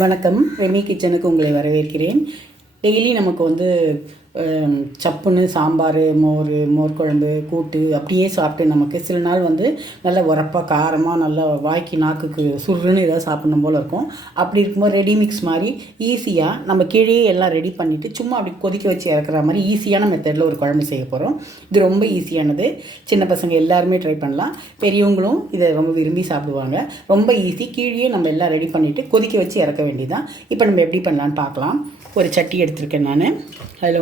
வணக்கம். ரெமி கிச்சனுக்கு உங்களை வரவேற்கிறேன். டெய்லி நமக்கு சப்புன்னு சாம்பார், மோர் குழம்பு, கூட்டு அப்படியே சாப்பிட்டு நமக்கு சில நாள் நல்ல உரப்பாக காரமாக நல்லா வாய்க்கு நாக்குக்கு சுருன்னு ஏதாவது சாப்பிடணும் போல் இருக்கும். அப்படி இருக்கும்போது ரெடி மிக்ஸ் மாதிரி ஈஸியாக நம்ம கீழே எல்லாம் ரெடி பண்ணிவிட்டு சும்மா அப்படி கொதிக்க வச்சு இறக்குற மாதிரி ஈஸியான மெத்தடில் ஒரு குழம்பு செய்ய போகிறோம். இது ரொம்ப ஈஸியானது. சின்ன பசங்க எல்லாருமே ட்ரை பண்ணலாம். பெரியவங்களும் இதை ரொம்ப விரும்பி சாப்பிடுவாங்க. ரொம்ப ஈஸி. கீழே நம்ம எல்லாம் ரெடி பண்ணிவிட்டு கொதிக்க வச்சு இறக்க வேண்டியதான். இப்போ நம்ம எப்படி பண்ணலான்னு பார்க்கலாம். ஒரு சட்டி எடுத்திருக்கேன் நான். அதில்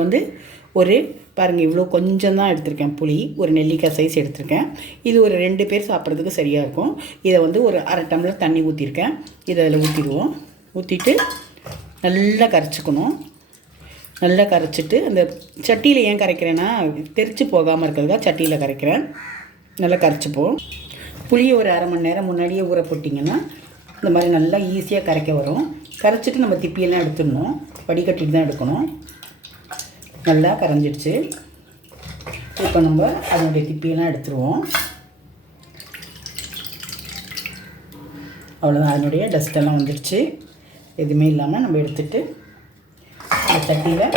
ஒரு பாருங்கள், இவ்வளோ கொஞ்சம் தான் எடுத்திருக்கேன். புளி ஒரு நெல்லிக்காய் சைஸ் எடுத்திருக்கேன். இது ஒரு 2 பேர் சாப்பிட்றதுக்கு சரியாக இருக்கும். இதை ஒரு அரை டம்ளர் தண்ணி ஊற்றிருக்கேன். இதை அதில் ஊற்றிடுவோம். ஊற்றிட்டு நல்லா கரைச்சிக்கணும். நல்லா கரைச்சிட்டு அந்த சட்டியில் ஏன் கரைக்கிறேன்னா தெரிச்சு போகாமல் இருக்கிறதுக்காக சட்டியில் கரைக்கிறேன். நல்லா கரைச்சிப்போம். புளியை ஒரு அரை மணி நேரம் முன்னாடியே ஊற போட்டிங்கன்னா இந்த மாதிரி நல்லா ஈஸியாக கரைக்க வரும். கரைச்சிட்டு நம்ம திப்பியெல்லாம் எடுத்துடணும். வடிகட்டிட்டு தான் எடுக்கணும். நல்லா கரைஞ்சிடுச்சு. இப்போ நம்ம அதனுடைய திப்பியெல்லாம் எடுத்துருவோம். அவ்வளோதான், அதனுடைய டஸ்ட்டெல்லாம் வந்துடுச்சு. எதுவுமே இல்லாமல் நம்ம எடுத்துகிட்டு அந்த சட்டியில்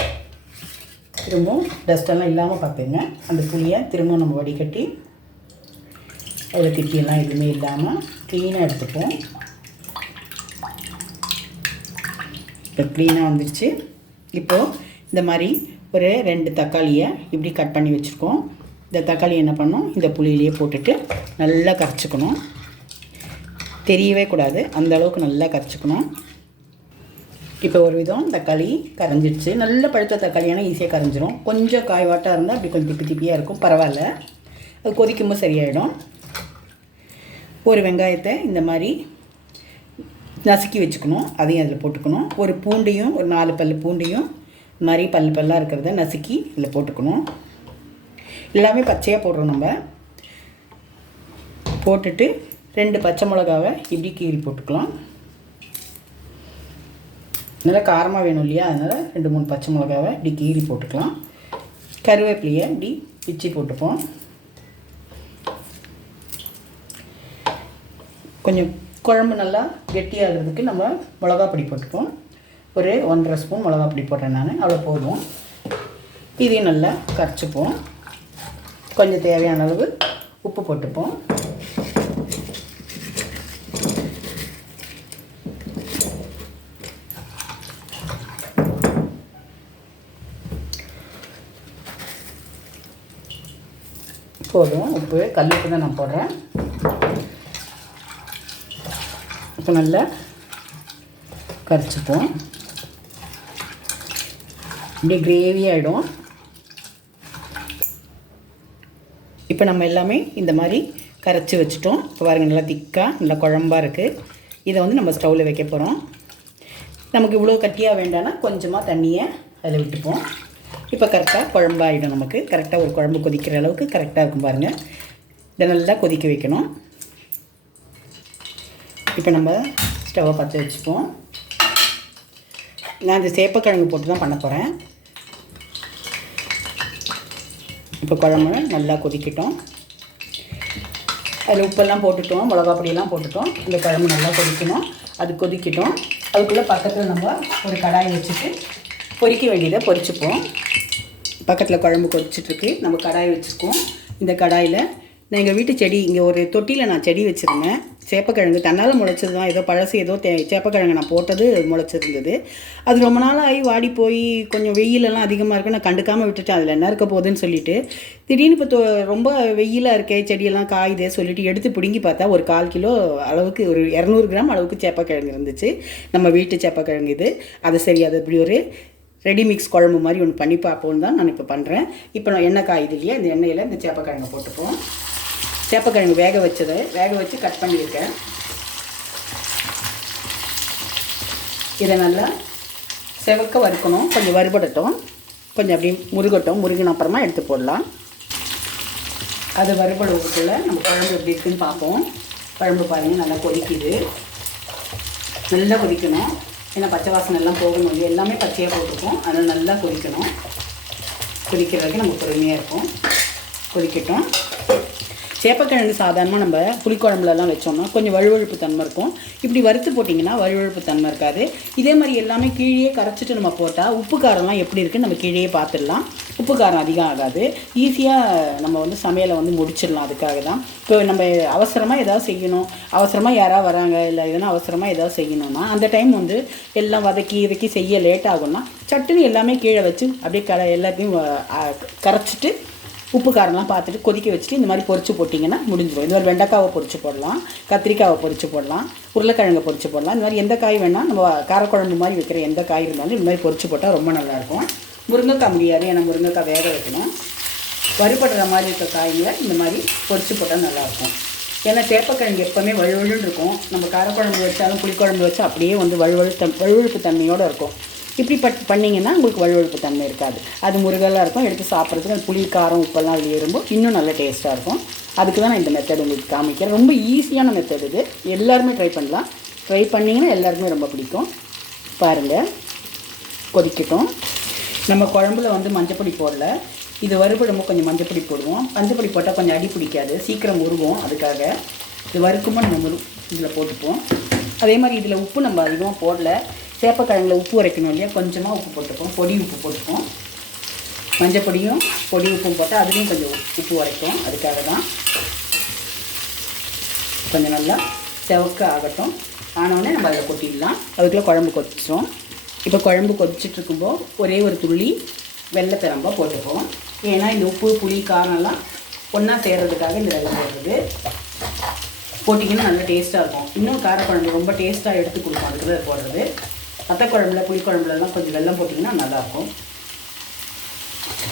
திரும்பவும் டஸ்ட்டெல்லாம் இல்லாமல் பார்த்துங்க. அந்த புளியை திரும்பவும் நம்ம வடிகட்டி அதில் திப்பியெல்லாம் எதுவுமே இல்லாமல் க்ளீனாக எடுத்துப்போம். இப்போ க்ளீனாக வந்துடுச்சு. இப்போது இந்த மாதிரி ஒரு 2 தக்காளியை இப்படி கட் பண்ணி வச்சுருக்கோம். இந்த தக்காளி என்ன பண்ணணும், இந்த புளியிலேயே போட்டுட்டு நல்லா கரைச்சிக்கணும். தெரியவே கூடாது, அந்த அளவுக்கு நல்லா கரைச்சிக்கணும். இப்போ ஒரு விதம் தக்காளி கரைஞ்சிடுச்சு. நல்ல பழுத்த தக்காளியான ஈஸியாக கரைஞ்சிரும். கொஞ்சம் காய்வாட்டாக இருந்தால் அப்படி கொஞ்சம் திப்பி திப்பியாக இருக்கும், பரவாயில்ல. அது கொதிக்கும்போது சரியாயிடும். ஒரு வெங்காயத்தை இந்த மாதிரி நசுக்கி வச்சுக்கணும். அதையும் அதில் போட்டுக்கணும். ஒரு பூண்டையும் ஒரு 4 பல் பூண்டையும் இந்த மாதிரி பல்லாக இருக்கிறத நசுக்கி இதில் போட்டுக்கணும். எல்லாமே பச்சையாக போடுறோம். நம்ம போட்டுட்டு 2 பச்சை மிளகாவை இப்படி கீறி போட்டுக்கலாம். நல்லா காரமாக வேணும் இல்லையா, அதனால் 2-3 பச்சை மிளகாவை இப்படி கீறி போட்டுக்கலாம். கருவேப்பிலையை இப்படி பிச்சு போட்டுப்போம். கொஞ்சம் குழம்பு நல்லா கெட்டியாகிறதுக்கு நம்ம மிளகா பொடி போட்டுப்போம். ஒரு 1.5 ஸ்பூன் மிளகா பொடி போடுறேன் நான், அவ்வளோ போதும். இதையும் நல்லா கரைச்சிப்போம். கொஞ்சம் தேவையான அளவு உப்பு போட்டுப்போம். போதும். உப்பு கல்லுப்பு தான் நான் போடுறேன். இப்போ நல்லா கரைச்சிப்போம். இப்படி கிரேவி ஆகிடும். இப்போ நம்ம எல்லாமே இந்த மாதிரி கரைச்சி வச்சுட்டோம். இப்போ பாருங்கள், நல்லா திக்காக நல்லா குழம்பாக இருக்குது. இதை நம்ம ஸ்டவ்வில் வைக்க போகிறோம். நமக்கு இவ்வளோ கட்டியாக வேண்டாம்னா கொஞ்சமாக தண்ணியை அதில் விட்டுப்போம். இப்போ கரெக்டாக குழம்பாகிடும். நமக்கு கரெக்டாக ஒரு குழம்பு கொதிக்கிற அளவுக்கு கரெக்டாக இருக்கும். பாருங்கள், இதை நல்லா கொதிக்க வைக்கணும். இப்போ நம்ம ஸ்டவ்வை பற்ற வச்சுப்போம். நான் இந்த சேப்பக்கிழங்கு போட்டு தான் பண்ண போகிறேன். இப்போ குழம்பு நல்லா கொதிக்கட்டும். அதில் உப்பெல்லாம் போட்டுட்டோம், மிளகா பொடியெல்லாம் போட்டுட்டோம். இந்த குழம்பு நல்லா கொதிக்கணும். அது கொதிக்கட்டும். அதுக்குள்ளே பக்கத்தில் நம்ம ஒரு கடாயை வச்சுட்டு பொரிக்க வேண்டியதை பொரிச்சுப்போம். பக்கத்தில் குழம்பு கொதிச்சிட்ருக்கு. நம்ம கடாய் வச்சுருக்கோம். இந்த கடாயில் நான் எங்கள் வீட்டு செடி, இங்கே ஒரு தொட்டியில் நான் செடி வச்சுருந்தேன். சேப்பக்கிழங்கு தன்னால் முளைச்சது தான். ஏதோ பழசு ஏதோ சேப்பக்கிழங்கு நான் போட்டது முளைச்சிருந்தது. அது ரொம்ப நாளாகி வாடி போய் கொஞ்சம் வெயிலெல்லாம் அதிகமாக இருக்குது. நான் கண்டுக்காமல் விட்டுட்டேன். அதில் என்ன இருக்க போகுதுன்னு சொல்லிட்டு திடீர்னு இப்போ ரொம்ப வெயிலாக இருக்கே, செடியெல்லாம் காயுதே சொல்லிட்டு எடுத்து பிடுங்கி பார்த்தா ஒரு 1/4 கிலோ அளவுக்கு, ஒரு 200 கிராம் அளவுக்கு சேப்பக்கிழங்கு இருந்துச்சு. நம்ம வீட்டு சேப்பக்கிழங்கு இது. அது சரி, அது இப்படி ஒரு ரெடி மிக்ஸ் குழம்பு மாதிரி ஒன்று பண்ணி பார்ப்போன்னு தான் நான் இப்போ பண்ணுறேன். இப்போ நான் எண்ணெய் காயுது இல்லையா, இந்த எண்ணெயில் இந்த சேப்பக்கிழங்கு போட்டுப்போம். சேப்பக்கிழங்கு வேக வச்சு கட் பண்ணியிருக்கேன். இதை நல்லா செவக்க வறுக்கணும். கொஞ்சம் வறுபடட்டும், கொஞ்சம் அப்படியே முருகின அப்புறமா எடுத்து போடலாம். அது வறுபடுறதுக்குள்ள நம்ம குழம்பு எப்படி இருக்குன்னு பார்ப்போம். குழம்பு பாருங்கள், நல்லா கொதிக்குது. நல்லா கொதிக்கணும். ஏன்னா பச்சை வாசனை எல்லாம் போகணும் இல்லையா, எல்லாமே பச்சையாக போட்டுருக்கோம். அதனால் நல்லா கொதிக்கணும். கொதிக்கிற வரைக்கும் நம்ம பொறுமையாக இருக்கும். கொதிக்கட்டும். சேப்பக்கிழங்கு சாதாரணமாக நம்ம புளிக்குழம்புலலாம் வச்சோம்னா கொஞ்சம் வழுவழுப்பு தன்மை இருக்கும். இப்படி வறுத்து போட்டிங்கன்னா வழுவழுப்பு தன்மை இருக்காது. இதே மாதிரி எல்லாமே கீழே கரைச்சிட்டு நம்ம போட்டால் உப்பு காரம்லாம் எப்படி இருக்குன்னு நம்ம கீழே பார்த்துடலாம். உப்பு காரம் அதிகம் ஆகாது. ஈஸியாக நம்ம வந்து சமையலை வந்து முடிச்சிடலாம். அதுக்காக தான் இப்போ நம்ம அவசரமாக ஏதாவது செய்யணும், அவசரமாக யாராவது வராங்க, இல்லை எதனா அவசரமாக ஏதாவது செய்யணும்னா அந்த டைம் வந்து எல்லாம் வதக்கி செய்ய லேட் ஆகும்னா சட்டுன்னு எல்லாமே கீழே வச்சு அப்படியே எல்லாத்தையும் கரைச்சிட்டு உப்பு காரம்லாம் பார்த்துட்டு கொதிக்க வச்சுட்டு இந்த மாதிரி பொரிச்சு போட்டிங்கன்னா முடிஞ்சிடும். இந்த மாதிரி வெண்டைக்காவை பொரிச்சு போடலாம், கத்திரிக்காவை பொரிச்சு போடலாம், உருளைக்கிழங்கை பொரிச்சு போடலாம். இந்த மாதிரி எந்த காய் வேணால் நம்ம காரக்குழம்பு மாதிரி வைக்கிற எந்த காய் இருந்தாலும் இந்த மாதிரி பொரிச்சு போட்டால் ரொம்ப நல்லாயிருக்கும். முருங்கைக்காய் முடியாது, ஏன்னா முருங்கைக்காய் வேக வைக்கணும். வறுபடுற மாதிரி இருக்க காய்களை இந்த மாதிரி பொரிச்சு போட்டால் நல்லாயிருக்கும். ஏன்னா சேப்பக்கிழங்கு எப்போவுமே வழுவழுன்னு இருக்கும். நம்ம காரக்குழம்பு வச்சாலும் புளிக்குழம்பு வச்சா அப்படியே வந்து வழுவழுப்பு தன்மையோடு இருக்கும். இப்படி பண்ணிங்கன்னா உங்களுக்கு வழுவழுப்பு தன்மை இருக்காது. அது முருகலாக இருக்கும். எடுத்து சாப்பிட்றதுக்கு அது புளி காரம் உப்பெல்லாம் அது ஏறும்போது இன்னும் நல்ல டேஸ்ட்டாக இருக்கும். அதுக்கு தான் நான் இந்த மெத்தட் உங்களுக்கு காமிக்கிறேன். ரொம்ப ஈஸியான மெத்தட் இது. எல்லாருமே ட்ரை பண்ணலாம். ட்ரை பண்ணிங்கன்னா எல்லாருக்குமே ரொம்ப பிடிக்கும். பாருங்கள், கொதிக்கட்டும். நம்ம குழம்புல வந்து மஞ்சப்பொடி போடல. இது வறுபடும்போது கொஞ்சம் மஞ்சப்பொடி போடுவோம். மஞ்சப்பொடி போட்டால் கொஞ்சம் அடி பிடிக்காது, சீக்கிரம் உருகும். அதுக்காக இது வறுக்கும்போது நம்ம இதில் போட்டுப்போம். அதே மாதிரி இதில் உப்பு நம்ம அதிகமாக போடல. சேப்பக்கிழங்குல உப்பு உரைக்கணும் இல்லையா, கொஞ்சமாக உப்பு போட்டுப்போம். பொடி உப்பு போட்டுப்போம். மஞ்சள் பொடியும் பொடி உப்பும் போட்டால் அதுலேயும் கொஞ்சம் உப்பு உரைக்கும். அதுக்காக தான் கொஞ்சம் நல்லா செவக்க ஆகட்டும். ஆனோடனே நம்ம அதில் கொட்டிடலாம். அதுக்குள்ளே குழம்பு கொதிச்சிடும். இப்போ குழம்பு கொதிச்சுட்டு இருக்கும்போது ஒரே ஒரு துள்ளி வெள்ளத்தை நம்ம போட்டுப்போம். ஏன்னா இந்த உப்பு புளி காரம்லாம் ஒன்றா சேர்கிறதுக்காக இந்த வெள்ளம் போடுறது. போட்டிங்கன்னா நல்லா டேஸ்ட்டாக இருக்கும். இன்னும் காரக்குழம்பு ரொம்ப டேஸ்ட்டாக எடுத்து கொடுக்கும். அதுக்கு தான் போடுறது. மற்ற குழம்புல புளிக்குழம்புலலாம் கொஞ்சம் வெல்லம் போட்டிங்கன்னா நல்லாயிருக்கும்.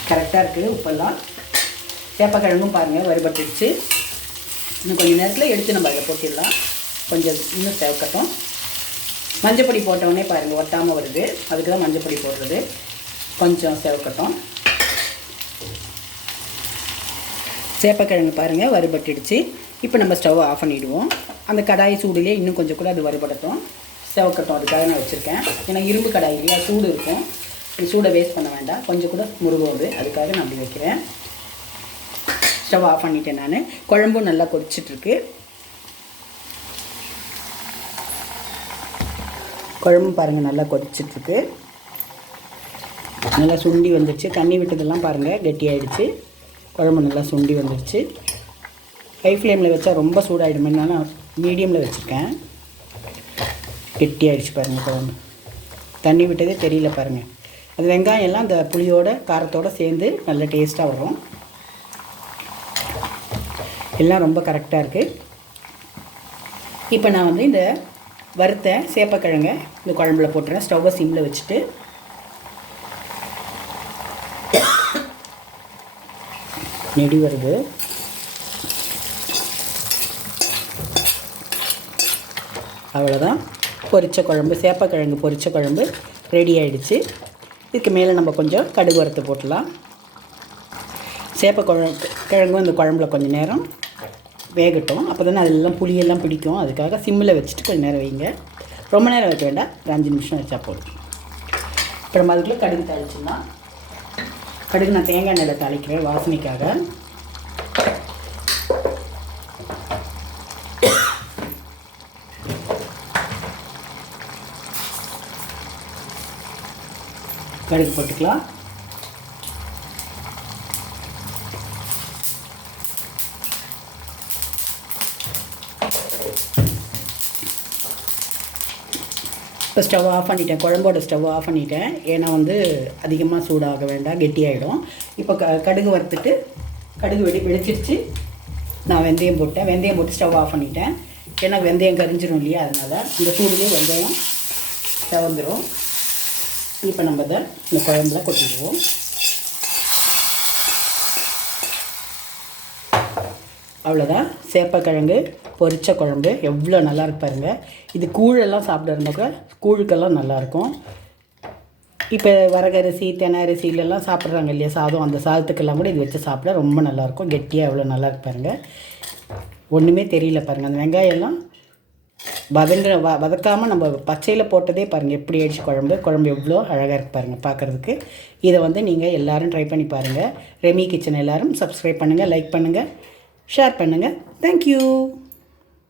கரெக்டாக இருக்குது உப்பெல்லாம். சேப்பக்கிழங்கும் பாருங்கள் வறுபட்டுடுச்சு. இன்னும் கொஞ்சம் நேரத்தில் எடுத்து நம்ம அதில் போட்டிடலாம். கொஞ்சம் இன்னும் சேவக்கட்டும். மஞ்சப்பொடி போட்டவுடனே பாருங்கள் ஒட்டாமல் வருது. அதுக்கு தான் மஞ்சப்பொடி போடுறது. கொஞ்சம் சேவக்கட்டும். சேப்பக்கிழங்கு பாருங்கள் வறுபட்டுடுச்சு. இப்போ நம்ம ஸ்டவ் ஆஃப் பண்ணிவிடுவோம். அந்த கடாய் சூடுலேயே இன்னும் கொஞ்சம் கூட அது வறுபடட்டும், செவக்கட்டும். அதுக்காக நான் வச்சுருக்கேன். ஏன்னா இரும்பு கடாய் இல்லையா, சூடு இருக்கும். சூடை வேஸ்ட் பண்ண வேண்டாம். கொஞ்சம் கூட முருகோது, அதுக்காக நான் அப்படி வைக்கிறேன். ஸ்டவ் ஆஃப் பண்ணிட்டேன் நான். குழம்பும் நல்லா கொதிச்சிட்ருக்கு. குழம்பு பாருங்கள் நல்லா கொதிச்சிட்ருக்கு. நல்லா சுண்டி வந்துடுச்சு. தண்ணி விட்டதெல்லாம் பாருங்கள் கெட்டியாகிடுச்சு. குழம்பு நல்லா சுண்டி வந்துடுச்சு. ஹை ஃப்ளேமில் வச்சா ரொம்ப சூடாகிடுமே, நான் மீடியமில் வச்சுருக்கேன். கெட்டியாகிடுச்சு பாருங்கள் குழம்பு. தண்ணி விட்டதே தெரியல பாருங்கள். அது வெங்காயம் எல்லாம் அந்த புளியோட காரத்தோடு சேர்ந்து நல்ல டேஸ்ட்டாக வரும். எல்லாம் ரொம்ப கரெக்டாக இருக்குது. இப்போ நான் வந்து இந்த வறுத்த சேப்பக்கிழங்கை இந்த குழம்புல போட்டுறேன். ஸ்டவ்வை சிம்மில் வச்சுட்டு நெடி வருது. அவ்வளோதான், பொரிச்ச குழம்பு, சேப்பக்கிழங்கு பொரிச்ச குழம்பு ரெடி ஆகிடுச்சு. இதுக்கு மேலே நம்ம கொஞ்சம் கடுகு வறுத்து போட்டலாம். கிழங்கும் இந்த குழம்புல கொஞ்சம் நேரம் வேகட்டும். அப்போ தானே அதெல்லாம் புளியெல்லாம் பிடிக்கும். அதுக்காக சிம்மில் வச்சுட்டு கொஞ்சம் நேரம் வைங்க. ரொம்ப நேரம் வைக்க வேண்டாம், ஒரு 5 நிமிஷம் வச்சா போதும். அப்புறம் அதுக்குள்ளே கடுகு தாளிச்சிடலாம். கடுகு நான் தேங்காய் எண்ணெயில் தாளிக்கிறேன் வாசனைக்காக. கடுகு போட்டுக்கலாம். இப்போ ஸ்டவ் ஆஃப் பண்ணிட்டேன். குழம்போட ஸ்டவ் ஆஃப் பண்ணிட்டேன். ஏன்னா வந்து அதிகமாக சூடாக வேண்டாம், கெட்டியாகிடும். இப்போ கடுகு வறுத்துட்டு கடுகு வெடிச்சிருச்சு. நான் வெந்தயம் போட்டேன். வெந்தயம் போட்டு ஸ்டவ் ஆஃப் பண்ணிட்டேன். ஏன்னா வெந்தயம் கரிஞ்சிடும் இல்லையா, அதனால் இந்த சூடுலேயே வெந்தயம் செவந்துடும். இப்போ நம்ம இதை இந்த குழம்புல கொட்டிடுவோம். அவ்வளோதான், சேப்பக்கிழங்கு பொரிச்ச குழம்பு எவ்வளோ நல்லா இருக்கு பாருங்கள். இது கூழெல்லாம் சாப்பிட்றதுனாக்கா கூழுக்கெல்லாம் நல்லாயிருக்கும். இப்போ வரகரிசி தெனை அரிசியிலலாம் சாப்பிட்றாங்க இல்லையா சாதம், அந்த சாதத்துக்கெல்லாம் கூட இது வச்சு சாப்பிட ரொம்ப நல்லாயிருக்கும். கெட்டியாக எவ்வளோ நல்லா இருக்கு பாருங்கள். ஒன்றுமே தெரியல பாருங்கள். அந்த வெங்காயம்லாம் வதக்காமல் நம்ம பச்சையில் போட்டதே பாருங்கள் எப்படி ஆயிடுச்சு குழம்பு எவ்வளோ அழகாக இருக்குது பாருங்கள் பார்க்குறதுக்கு. இதை வந்து நீங்கள் எல்லோரும் ட்ரை பண்ணி பாருங்கள். ரெமி கிச்சன் எல்லோரும் சப்ஸ்கிரைப் பண்ணுங்கள், லைக் பண்ணுங்கள், ஷேர் பண்ணுங்கள். தேங்க்யூ.